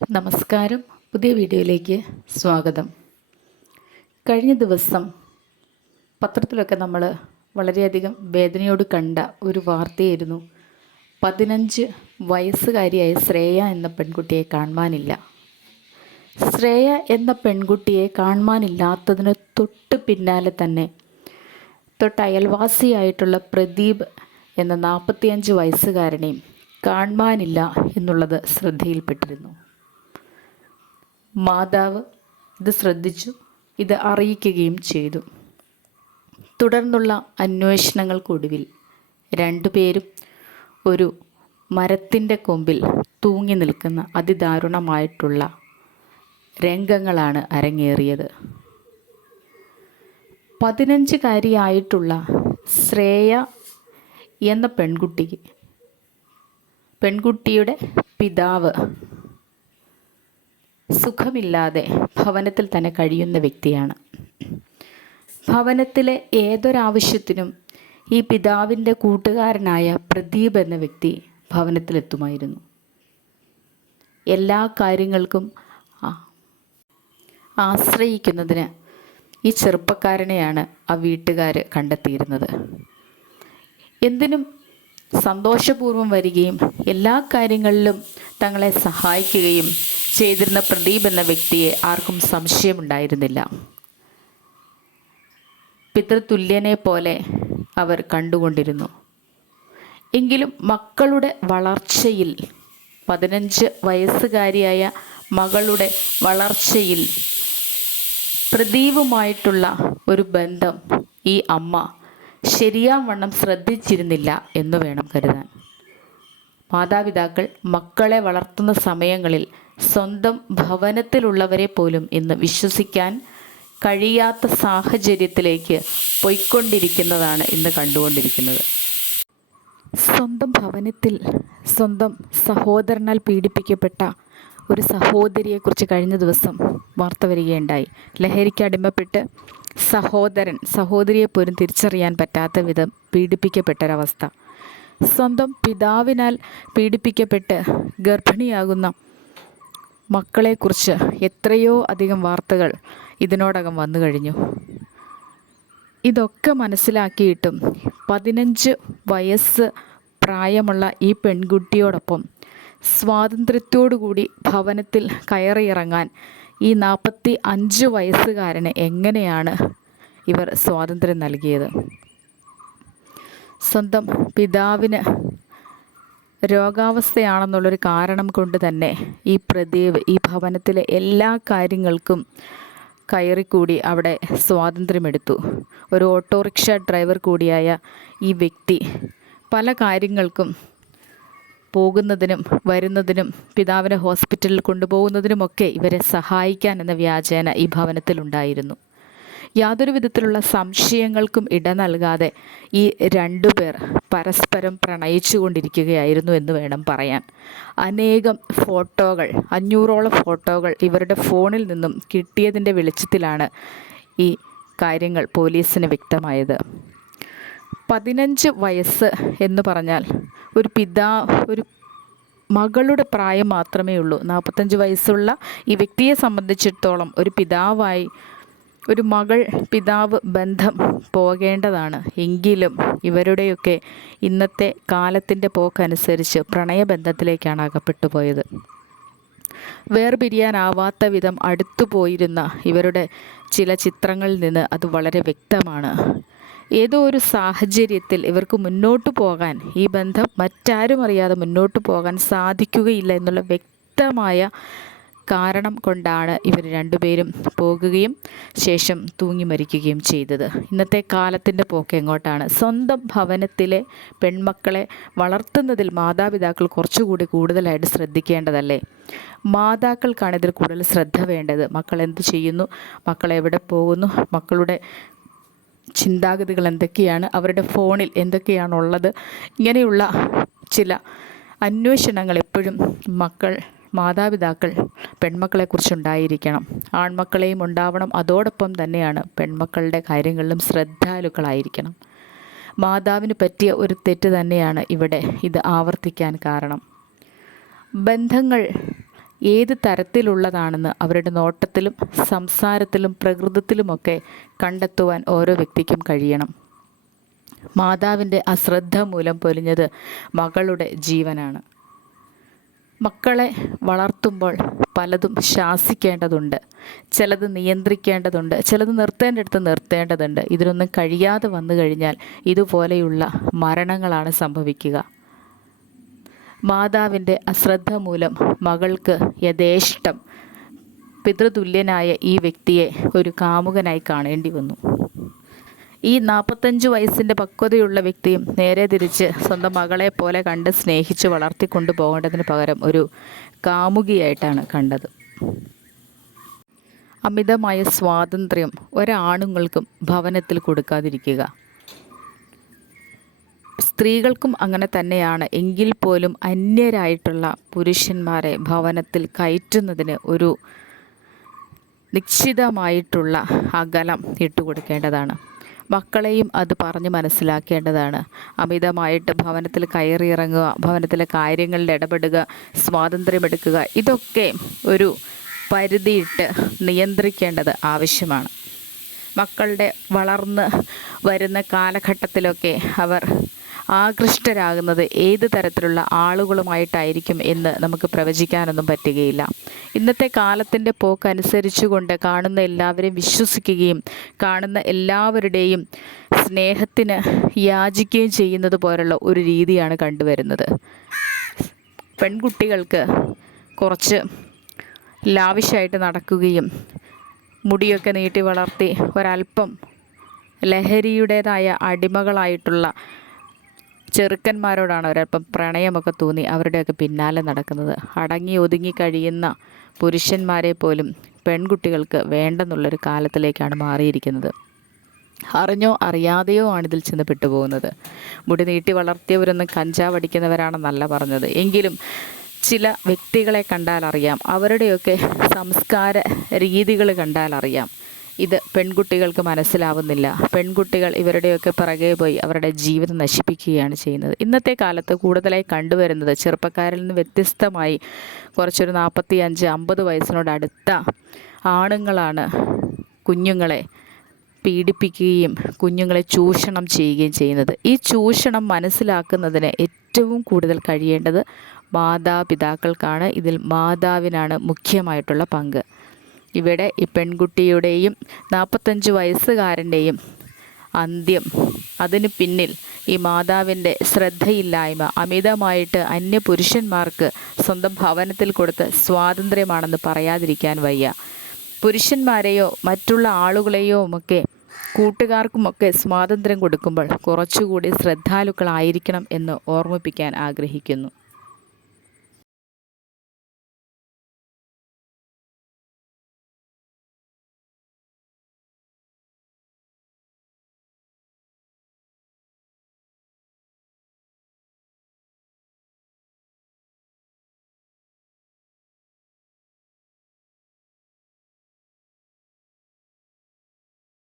നമസ്കാരം. പുതിയ വീഡിയോയിലേക്ക് സ്വാഗതം. കഴിഞ്ഞ ദിവസം പത്രത്തിലൊക്കെ നമ്മൾ വളരെയധികം വേദനയോട് കണ്ട ഒരു വാർത്തയായിരുന്നു. പതിനഞ്ച് വയസ്സുകാരിയായ ശ്രേയ എന്ന പെൺകുട്ടിയെ കാണുവാനില്ല. ശ്രേയ എന്ന പെൺകുട്ടിയെ കാണുവാനില്ലാത്തതിന് തൊട്ട് പിന്നാലെ തന്നെ തൊട്ട് അയൽവാസിയായിട്ടുള്ള പ്രദീപ് എന്ന നാൽപ്പത്തിയഞ്ച് വയസ്സുകാരനെയും കാണുവാനില്ല എന്നുള്ളത് ശ്രദ്ധയിൽപ്പെട്ടിരുന്നു. മാതാവ് ഇത് ശ്രദ്ധിച്ചു ഇത് അറിയിക്കുകയും ചെയ്തു. തുടർന്നുള്ള അന്വേഷണങ്ങൾക്കൊടുവിൽ രണ്ടുപേരും ഒരു മരത്തിന്റെ കൊമ്പിൽ തൂങ്ങി നിൽക്കുന്ന അതിദാരുണമായിട്ടുള്ള രംഗങ്ങളാണ് അരങ്ങേറിയത്. പതിനഞ്ചുകാരിയായിട്ടുള്ള ശ്രേയ എന്ന പെൺകുട്ടിക്ക് പെൺകുട്ടിയുടെ പിതാവ് സുഖമില്ലാതെ ഭവനത്തിൽ തന്നെ കഴിയുന്ന വ്യക്തിയാണ്. ഭവനത്തിലെ ഏതൊരാവശ്യത്തിനും ഈ പിതാവിന്റെ കൂട്ടുകാരനായ പ്രദീപ് എന്ന വ്യക്തി ഭവനത്തിലെത്തുമായിരുന്നു. എല്ലാ കാര്യങ്ങൾക്കും ആശ്രയിക്കുന്നതിന് ഈ ചെറുപ്പക്കാരനെയാണ് ആ വീട്ടുകാർ കണ്ടെത്തിയിരുന്നത്. എന്തിനും സന്തോഷപൂർവം വരികയും എല്ലാ കാര്യങ്ങളിലും തങ്ങളെ സഹായിക്കുകയും ചെയ്തിരുന്ന പ്രദീപ് എന്ന വ്യക്തിയെ ആർക്കും സംശയമുണ്ടായിരുന്നില്ല. പിതൃതുല്യനെ പോലെ അവർ കണ്ടുകൊണ്ടിരുന്നു. എങ്കിലും മക്കളുടെ വളർച്ചയിൽ പതിനഞ്ച് വയസ്സുകാരിയായ മകളുടെ വളർച്ചയിൽ പ്രദീപുമായിട്ടുള്ള ഒരു ബന്ധം ഈ അമ്മ ശരിയാവണ്ണം ശ്രദ്ധിച്ചിരുന്നില്ല എന്ന് വേണം കരുതാൻ. മാതാപിതാക്കൾ മക്കളെ വളർത്തുന്ന സമയങ്ങളിൽ സ്വന്തം ഭവനത്തിലുള്ളവരെ പോലും ഇന്ന് വിശ്വസിക്കാൻ കഴിയാത്ത സാഹചര്യത്തിലേക്ക് പോയിക്കൊണ്ടിരിക്കുന്നതാണ് ഇന്ന് കണ്ടുകൊണ്ടിരിക്കുന്നത്. സ്വന്തം ഭവനത്തിൽ സ്വന്തം സഹോദരനാൽ പീഡിപ്പിക്കപ്പെട്ട ഒരു സഹോദരിയെക്കുറിച്ച് കഴിഞ്ഞ ദിവസം വാർത്ത വരികയുണ്ടായി. ലഹരിക്ക് അടിമപ്പെട്ട് സഹോദരൻ സഹോദരിയെ പോലും തിരിച്ചറിയാൻ പറ്റാത്ത വിധം പീഡിപ്പിക്കപ്പെട്ടൊരവസ്ഥ. സ്വന്തം പിതാവിനാൽ പീഡിപ്പിക്കപ്പെട്ട് ഗർഭിണിയാകുന്ന മക്കളെക്കുറിച്ച് എത്രയോ അധികം വാർത്തകൾ ഇതിനോടകം വന്നു കഴിഞ്ഞു. ഇതൊക്കെ മനസ്സിലാക്കിയിട്ടും പതിനഞ്ച് വയസ്സ് പ്രായമുള്ള ഈ പെൺകുട്ടിയോടൊപ്പം സ്വാതന്ത്ര്യത്തോടുകൂടി ഭവനത്തിൽ കയറിയിറങ്ങാൻ ഈ നാൽപ്പത്തി അഞ്ച് വയസ്സുകാരന് എങ്ങനെയാണ് ഇവർ സ്വാതന്ത്ര്യം നൽകിയത്? സ്വന്തം പിതാവിന് രോഗാവസ്ഥയാണെന്നുള്ളൊരു കാരണം കൊണ്ട് തന്നെ ഈ പ്രദീപ് ഈ ഭവനത്തിലെ എല്ലാ കാര്യങ്ങൾക്കും കയറിക്കൂടി അവിടെ സ്വാതന്ത്ര്യമെടുത്തു. ഒരു ഓട്ടോറിക്ഷ ഡ്രൈവർ കൂടിയായ ഈ വ്യക്തി പല കാര്യങ്ങൾക്കും പോകുന്നതിനും വരുന്നതിനും പിതാവിനെ ഹോസ്പിറ്റലിൽ കൊണ്ടുപോകുന്നതിനുമൊക്കെ ഇവരെ സഹായിക്കാൻ എന്ന വ്യാജേന ഈ ഭവനത്തിലുണ്ടായിരുന്നു. യാതൊരു വിധത്തിലുള്ള സംശയങ്ങൾക്കും ഇട നൽകാതെ ഈ രണ്ടു പേർ പരസ്പരം പ്രണയിച്ചു കൊണ്ടിരിക്കുകയായിരുന്നു എന്ന് വേണം പറയാൻ. അനേകം ഫോട്ടോകൾ അഞ്ഞൂറോളം ഫോട്ടോകൾ ഇവരുടെ ഫോണിൽ നിന്നും കിട്ടിയതിന്റെ വെളിച്ചത്തിലാണ് ഈ കാര്യങ്ങൾ പോലീസിന് വ്യക്തമായത്. പതിനഞ്ച് വയസ്സ് എന്ന് പറഞ്ഞാൽ ഒരു പിതാ ഒരു മകളുടെ പ്രായം മാത്രമേ ഉള്ളൂ. നാൽപ്പത്തഞ്ച് വയസ്സുള്ള ഈ വ്യക്തിയെ സംബന്ധിച്ചിടത്തോളം ഒരു പിതാവായി ഒരു മകൾ പിതാവ് ബന്ധം പോകേണ്ടതാണ്. എങ്കിലും ഇവരുടെയൊക്കെ ഇന്നത്തെ കാലത്തിന്റെ പോക്കനുസരിച്ച് പ്രണയബന്ധത്തിലേക്കാണ് അകപ്പെട്ടു പോയത് വേർപിരിയാനാവാത്ത വിധം അടുത്തു പോയിരുന്ന ഇവരുടെ ചില ചിത്രങ്ങളിൽ നിന്ന് അത് വളരെ വ്യക്തമാണ്. ഏതോ ഒരു സാഹചര്യത്തിൽ ഇവർക്ക് മുന്നോട്ട് പോകാൻ ഈ ബന്ധം മറ്റാരും അറിയാതെ മുന്നോട്ട് പോകാൻ സാധിക്കുകയില്ല എന്നുള്ള വ്യക്തമായ കാരണം കൊണ്ടാണ് ഇവർ രണ്ടുപേരും പോകുകയും ശേഷം തൂങ്ങി മരിക്കുകയും ചെയ്തത്. ഇന്നത്തെ കാലത്തിന്റെ പോക്ക് എങ്ങോട്ടാണ്? സ്വന്തം ഭവനത്തിലെ പെൺമക്കളെ വളർത്തുന്നതിൽ മാതാപിതാക്കൾ കുറച്ചുകൂടി കൂടുതലായിട്ട് ശ്രദ്ധിക്കേണ്ടതല്ലേ? മാതാക്കൾക്കാണ് ഇതിൽ കൂടുതൽ ശ്രദ്ധ വേണ്ടത്. മക്കൾ എന്ത് ചെയ്യുന്നു? മക്കൾ എവിടെ പോകുന്നു? മക്കളുടെ ചിന്താഗതികൾ എന്തൊക്കെയാണ്? അവരുടെ ഫോണിൽ എന്തൊക്കെയാണുള്ളത്? ഇങ്ങനെയുള്ള ചില അന്വേഷണങ്ങൾ എപ്പോഴും മക്കൾ മാതാപിതാക്കൾ പെൺമക്കളെക്കുറിച്ചുണ്ടായിരിക്കണം. ആൺമക്കളെയും ഉണ്ടാവണം. അതോടൊപ്പം തന്നെയാണ് പെൺമക്കളുടെ കാര്യങ്ങളിലും ശ്രദ്ധാലുക്കളായിരിക്കണം. മാതാവിന് പറ്റിയ ഒരു തെറ്റ് തന്നെയാണ് ഇവിടെ ഇത് ആവർത്തിക്കാൻ കാരണം. ബന്ധങ്ങൾ ഏത് തരത്തിലുള്ളതാണെന്ന് അവരുടെ നോട്ടത്തിലും സംസാരത്തിലും പ്രകൃതത്തിലുമൊക്കെ കണ്ടെത്തുവാൻ ഓരോ വ്യക്തിക്കും കഴിയണം. മാതാവിന്റെ അശ്രദ്ധ മൂലം പൊലിഞ്ഞത് മകളുടെ ജീവനാണ്. മക്കളെ വളർത്തുമ്പോൾ പലതും ശാസിക്കേണ്ടതുണ്ട്. ചിലത് നിയന്ത്രിക്കേണ്ടതുണ്ട് ചിലത് നിർത്തേണ്ടടുത്ത് നിർത്തേണ്ടതുണ്ട്. ഇതിനൊന്നും കഴിയാതെ വന്നു കഴിഞ്ഞാൽ ഇതുപോലെയുള്ള മരണങ്ങളാണ് സംഭവിക്കുക. മാതാവിന്റെ അശ്രദ്ധ മൂലം മകൾക്ക് യഥേഷ്ടം പിതൃതുല്യനായ ഈ വ്യക്തിയെ ഒരു കാമുകനായി കാണേണ്ടി വന്നു. ഈ നാൽപ്പത്തഞ്ച് വയസ്സിന്റെ പക്വതയുള്ള വ്യക്തിയും നേരെ തിരിച്ച് സ്വന്തം മകളെ പോലെ കണ്ട് സ്നേഹിച്ച് വളർത്തിക്കൊണ്ടു പോകേണ്ടതിന് പകരം ഒരു കാമുകിയായിട്ടാണ് കണ്ടത്. അമിതമായ സ്വാതന്ത്ര്യം ഒരാണുങ്ങൾക്കും ഭവനത്തിൽ കൊടുക്കാതിരിക്കുക. സ്ത്രീകൾക്കും അങ്ങനെ തന്നെയാണ്. എങ്കിൽ പോലും അന്യരായിട്ടുള്ള പുരുഷന്മാരെ ഭവനത്തിൽ കയറ്റുന്നതിന് ഒരു നിശ്ചിതമായിട്ടുള്ള അകലം ഇട്ടുകൊടുക്കേണ്ടതാണ്. മക്കളെയും അത് പറഞ്ഞ് മനസ്സിലാക്കേണ്ടതാണ്. അമിതമായിട്ട് ഭവനത്തിൽ കയറിയിറങ്ങുക ഭവനത്തിലെ കാര്യങ്ങളിൽ ഇടപെടുക സ്വാതന്ത്ര്യമെടുക്കുക ഇതൊക്കെ ഒരു പരിധിയിട്ട് നിയന്ത്രിക്കേണ്ടത് ആവശ്യമാണ്. മക്കളുടെ വളർന്ന് വരുന്ന കാലഘട്ടത്തിലൊക്കെ അവർ ആകൃഷ്ടരാകുന്നത് ഏത് തരത്തിലുള്ള ആളുകളുമായിട്ടായിരിക്കും എന്ന് നമുക്ക് പ്രവചിക്കാനൊന്നും പറ്റുകയില്ല. ഇന്നത്തെ കാലത്തിന്റെ പോക്കനുസരിച്ചുകൊണ്ട് കാണുന്ന എല്ലാവരെയും വിശ്വസിക്കുകയും കാണുന്ന എല്ലാവരുടെയും സ്നേഹത്തിന് യാചിക്കുകയും ചെയ്യുന്നത് പോലുള്ള ഒരു രീതിയാണ് കണ്ടുവരുന്നത്. പെൺകുട്ടികൾക്ക് കുറച്ച് ലാവിഷായിട്ട് നടക്കുകയും മുടിയൊക്കെ നീട്ടി വളർത്തി ഒരല്പം ലഹരിയുടേതായ അടിമകളായിട്ടുള്ള ചെറുക്കന്മാരോടാണ് ഒരല്പം പ്രണയമൊക്കെ തോന്നി അവരുടെയൊക്കെ പിന്നാലെ നടക്കുന്നത്. അടങ്ങി ഒതുങ്ങി കഴിയുന്ന പുരുഷന്മാരെ പോലും പെൺകുട്ടികൾക്ക് വേണ്ടെന്നുള്ളൊരു കാലത്തിലേക്കാണ് മാറിയിരിക്കുന്നത്. അറിഞ്ഞോ അറിയാതെയോ ആണ് ഇതിൽ ചെന്ന് പെട്ടുപോകുന്നത്. മുടി നീട്ടി വളർത്തിയവരൊന്നും കഞ്ചാവ് അടിക്കുന്നവരാണെന്നല്ല പറഞ്ഞത്. എങ്കിലും ചില വ്യക്തികളെ കണ്ടാൽ അറിയാം അവരുടെയൊക്കെ സംസ്കാര രീതികൾ കണ്ടാൽ അറിയാം ഇത് പെൺകുട്ടികൾക്ക് മനസ്സിലാവുന്നില്ല. പെൺകുട്ടികൾ ഇവരുടെയൊക്കെ പിറകെ പോയി അവരുടെ ജീവിതം നശിപ്പിക്കുകയാണ് ചെയ്യുന്നത്. ഇന്നത്തെ കാലത്ത് കൂടുതലായി കണ്ടുവരുന്നത് ചെറുപ്പക്കാരിൽ നിന്ന് വ്യത്യസ്തമായി കുറച്ചൊരു നാൽപ്പത്തി അഞ്ച് അമ്പത് വയസ്സിനോടടുത്ത ആണുങ്ങളാണ് കുഞ്ഞുങ്ങളെ പീഡിപ്പിക്കുകയും കുഞ്ഞുങ്ങളെ ചൂഷണം ചെയ്യുകയും ചെയ്യുന്നത്. ഈ ചൂഷണം മനസ്സിലാക്കുന്നതിന് ഏറ്റവും കൂടുതൽ കഴിയേണ്ടത് മാതാപിതാക്കൾക്കാണ്. ഇതിൽ മാതാവിനാണ് മുഖ്യമായിട്ടുള്ള പങ്ക്. ഇവിടെ ഈ പെൺകുട്ടിയുടെയും നാൽപ്പത്തഞ്ച് വയസ്സുകാരന്റെയും അന്ത്യം. അതിന് പിന്നിൽ ഈ മാതാവിന്റെ ശ്രദ്ധയില്ലായ്മ അമിതമായിട്ട് അന്യ പുരുഷന്മാർക്ക് സ്വന്തം ഭവനത്തിൽ കൊടുത്ത് സ്വാതന്ത്ര്യമാണെന്ന് പറയാതിരിക്കാൻ വയ്യ. പുരുഷന്മാരെയോ മറ്റുള്ള ആളുകളെയോ ഒക്കെ കൂട്ടുകാർക്കുമൊക്കെ സ്വാതന്ത്ര്യം കൊടുക്കുമ്പോൾ കുറച്ചുകൂടി ശ്രദ്ധാലുക്കളായിരിക്കണം എന്ന് ഓർമ്മിപ്പിക്കാൻ ആഗ്രഹിക്കുന്നു.